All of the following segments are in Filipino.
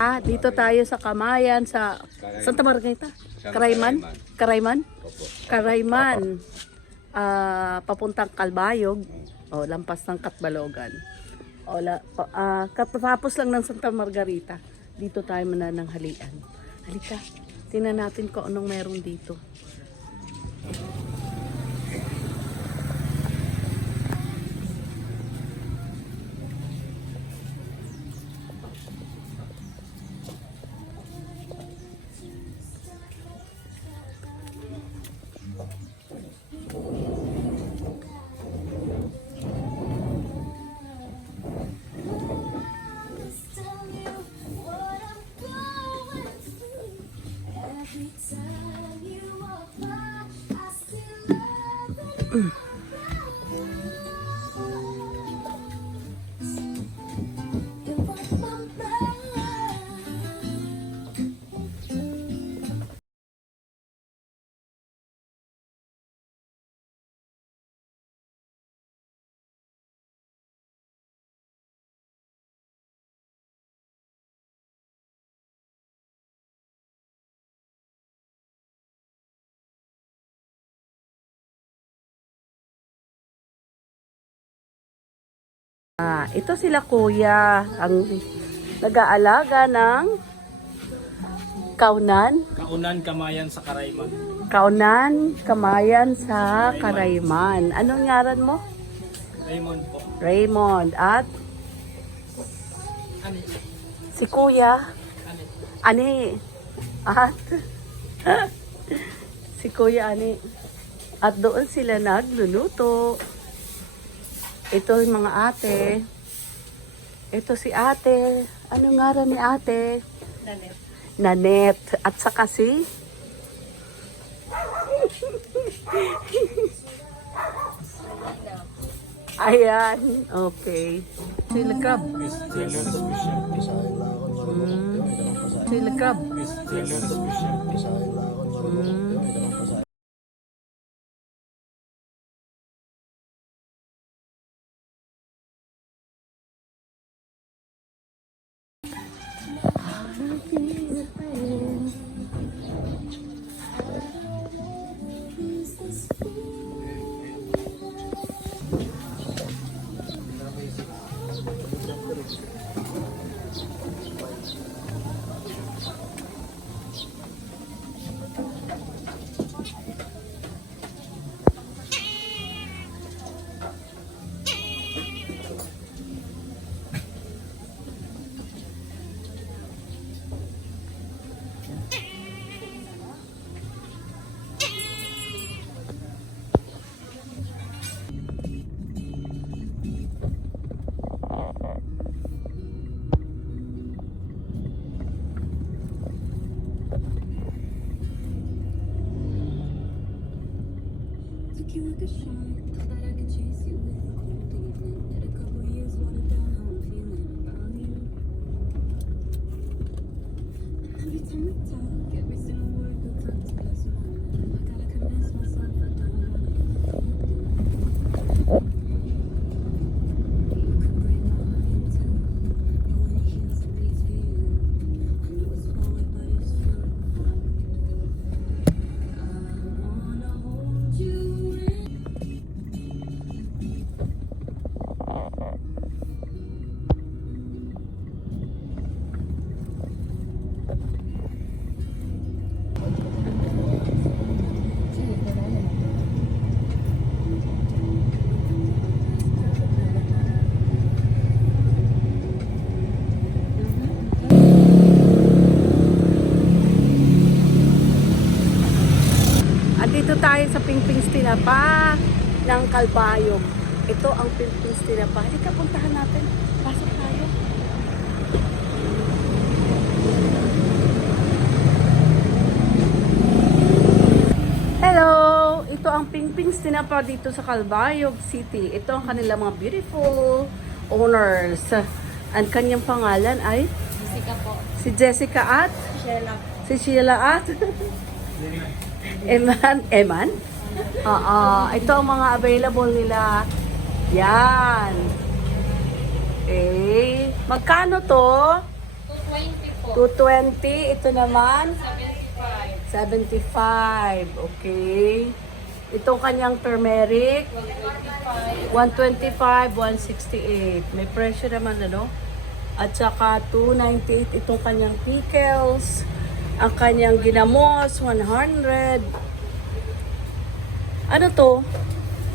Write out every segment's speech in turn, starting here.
Ah, dito tayo sa Kamayan sa Santa Margarita. Karayman? Karayman? Karayman. Ah, papuntang Kalbayog. O, lampas ng Katbalogan. O, la, ah, katapos lang ng Santa Margarita. Dito tayo manananghalian. Halika, tingnan natin kung anong meron dito. 嗯。Ah, ito sila kuya, ang nag-aalaga ng kaunan, Kaunan kamayan sa Karayman. kaunan, kamayan sa Karayman. Anong ngaran mo? Raymond po. Raymond at Ano? si kuya, Ano? ani, at si kuya ani. At doon sila nagluluto. Ito yung mga ate. Ito si ate. Ano ngaran ni ate? Nanet. Nanet. At saka si... Ayan. Okay. Special. Mm. Special. Mm. Every time we talk, every single Tinapa ng Kalbayog. Ito ang Pingpings Tinapa. Halika, puntahan natin. Pasok tayo. Hello! Ito ang Pingpings Tinapa dito sa Kalbayog City. Ito ang kanilang mga beautiful owners. Ang kanyang pangalan ay Jessica po. si Jessica at Sheila. si Sheila at Eman, Eman? Oo, ito ang mga available nila. Yan. Okay. Magkano to? 220 220. Ito naman? 75. Okay. Itong kanyang turmeric? 125, 168. May presyo naman, ano? At saka 298 itong kanyang pickles. Ang kanyang ginamos, 100. Ano to?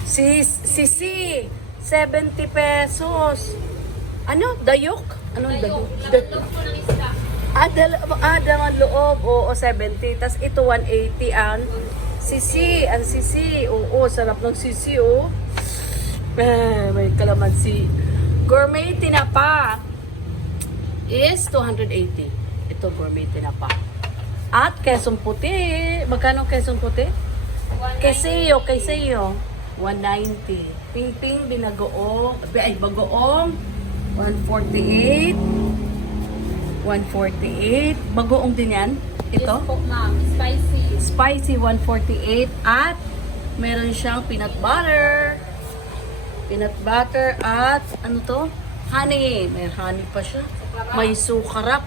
Si Sisi, 70 pesos. Ano? Dayok? Anong dayok? Dayok. Ah, dal ah, dalawang loob. Oo, 70. Tapos ito, 180 ang sisi. Ang sisi. Oo, sarap ng sisi, oh. Eh, may kalamansi. Gourmet tinapa is 280. Ito, gourmet tinapa. At kesong puti. Magkano kesong puti? Quesillo, quesillo. 190. Ping-ping, binagoong. Ay, bagoong. 148. 148. Bagoong din yan. Ito. Yes po, ma'am. Spicy. Spicy 148. At meron siyang peanut butter. Peanut butter at ano to? Honey. May honey pa siya. May sukarap.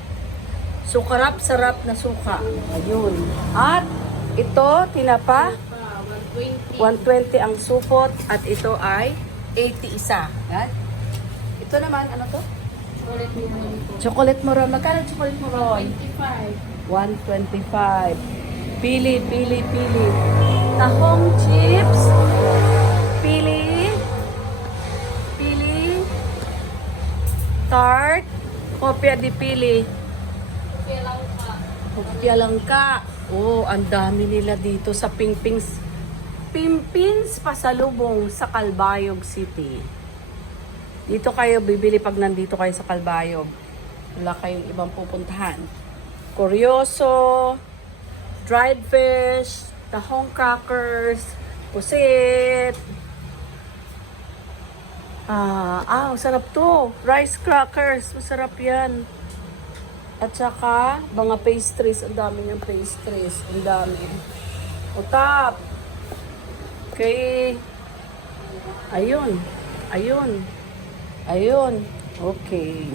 Sukarap, sarap na suka. Ayun. At ito, tinapa. 120 ang supot at ito ay 80 isa. Yan. Ito naman, ano to? Ulit mo naman po. Chocolate. Magkano chocolate moron? 25. 125. Pili, pili, pili. Tahong chips. Pili. Pili. Tart. Kopya di pili. Kaya lang ka. Kopya lang ka. Oh, ang dami nila dito sa Pingpings. Pimpins Pasalubong sa Calbayog City. Dito kayo bibili pag nandito kayo sa Calbayog. Wala kayong ibang pupuntahan. Kuryoso, dried fish, tahong crackers, pusit. Ah, ah, sarap to. Rice crackers, masarap yan. At saka, mga pastries. Ang dami niyang pastries. Ang dami. O tap. Okay. Ayun. Ayun. Ayun. Okay.